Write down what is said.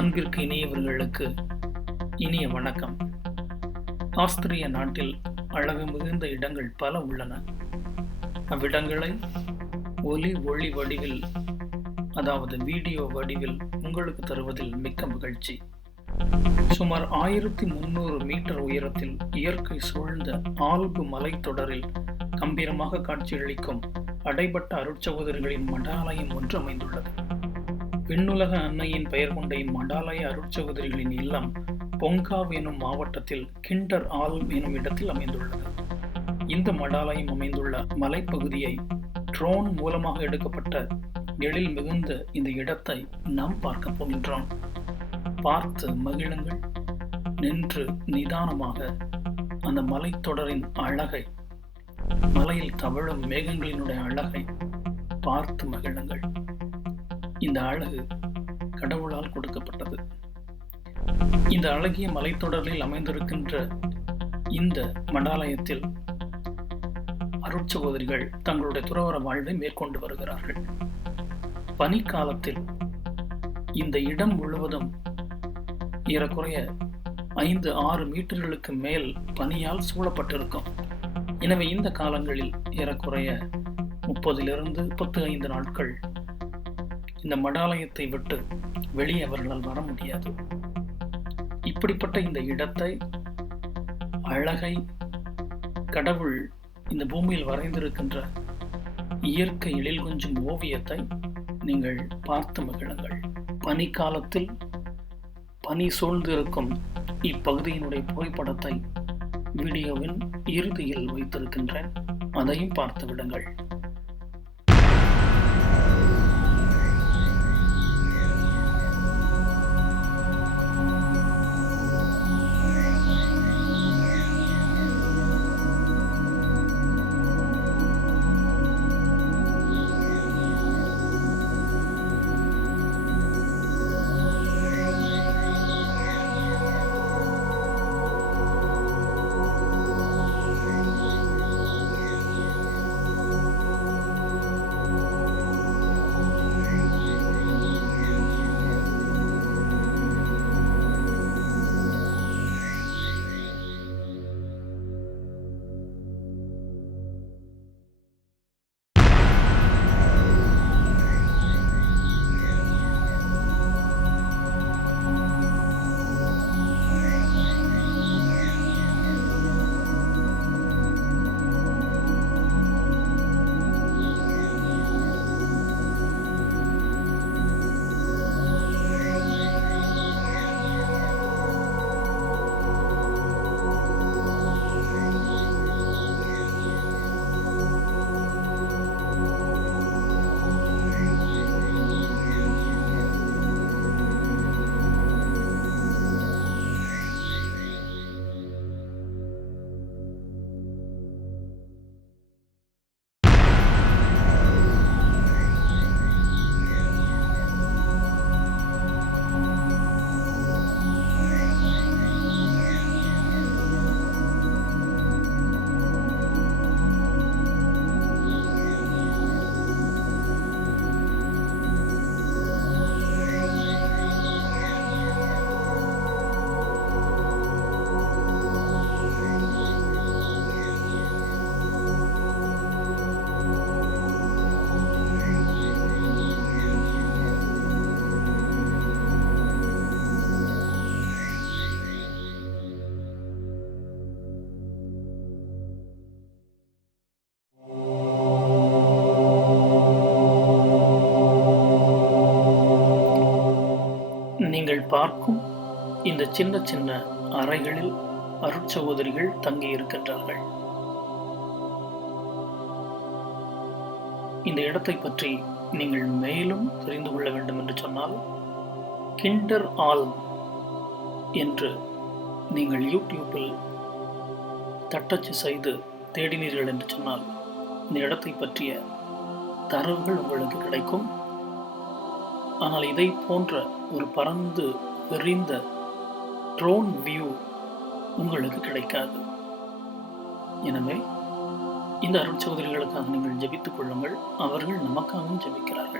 அன்பிற்கு இனியவர்களுக்கு இனிய வணக்கம். ஆஸ்திரிய நாட்டில் அழகு மிகுந்த இடங்கள் பல உள்ளன. அவ்விடங்களை ஒலி வடிவில், அதாவது வீடியோ வடிவில் உங்களுக்கு தருவதில் மிக்க மகிழ்ச்சி. சுமார் 1300 மீட்டர் உயரத்தில் இயற்கை சூழ்ந்த ஆல்பு மலைத்தொடரில் கம்பீரமாக காட்சியளிக்கும் அடைபட்ட அருட்சகோதரிகளின் மடாலயம் ஒன்று அமைந்துள்ளது. விண்ணுலக அன்னையின் பெயர் கொண்ட இம்மடாலய அருட்சகோதரிகளின் இல்லம் பொங்காவ் எனும் மாவட்டத்தில் கிண்டர்ஆல்ம் எனும் இடத்தில் அமைந்துள்ளது. இந்த மடாலயம் அமைந்துள்ள மலைப்பகுதியை ட்ரோன் மூலமாக எடுக்கப்பட்ட எழில் மிகுந்த இந்த இடத்தை நாம் பார்க்க போகின்றோம். பார்த்து மகிழுங்கள். நின்று நிதானமாக அந்த மலைத்தொடரின் அழகை, மலையில் தவழும் மேகங்களினுடைய அழகை பார்த்து மகிழுங்கள். இந்த அழகு கடவுளால் கொடுக்கப்பட்டது. இந்த அழகிய மலைத்தொடரில் அமைந்திருக்கின்ற இந்த மடாலயத்தில் அருட்சகோதரிகள் தங்களுடைய துறவற வாழ்வை மேற்கொண்டு வருகிறார்கள். பனிக்காலத்தில் இந்த இடம் முழுவதும் ஏறக்குறைய 5-6 மீட்டர்களுக்கு மேல் பனியால் சூழப்பட்டிருக்கும். எனவே இந்த காலங்களில் ஏறக்குறைய 30-35 நாட்கள் இந்த மடாலயத்தை விட்டு வெளியே அவர்களால் வர முடியாது. இப்படிப்பட்ட இந்த இடத்தை, அழகை, கடவுள் இந்த பூமியில் வரைந்திருக்கின்ற இயற்கை எழில் கொஞ்சும் ஓவியத்தை நீங்கள் பார்த்து மகிழுங்கள். பனிக்காலத்தில் பனி சூழ்ந்திருக்கும் இப்பகுதியினுடைய புகைப்படத்தை வீடியோவின் இறுதியில் வைத்திருக்கின்றேன். அதையும் பார்த்து விடுங்கள். நீங்கள் பார்க்கும் இந்த சின்ன சின்ன அறைகளில் அருட்சகோதரிகள் தங்கி இருக்கின்றார்கள். இந்த இடத்தை பற்றி நீங்கள் மேலும் தெரிந்து கொள்ள வேண்டும் என்று சொன்னால், கிண்டர்ஆல்ம் என்று நீங்கள் யூடியூப்பில் தட்டச்சு செய்து தேடினீர்கள் என்று சொன்னால் இந்த இடத்தை பற்றிய தரவுகள் உங்களுக்கு கிடைக்கும். ஆனால் இதை போன்ற ஒரு பறந்து விரிந்த ட்ரோன் வியூ உங்களுக்கு கிடைக்காது. எனவே இந்த அருட்சகோதரிகளுக்காக நீங்கள் ஜெபித்துக் கொள்ளுங்கள். அவர்கள் நமக்காகவும் ஜெபிக்கிறார்கள்.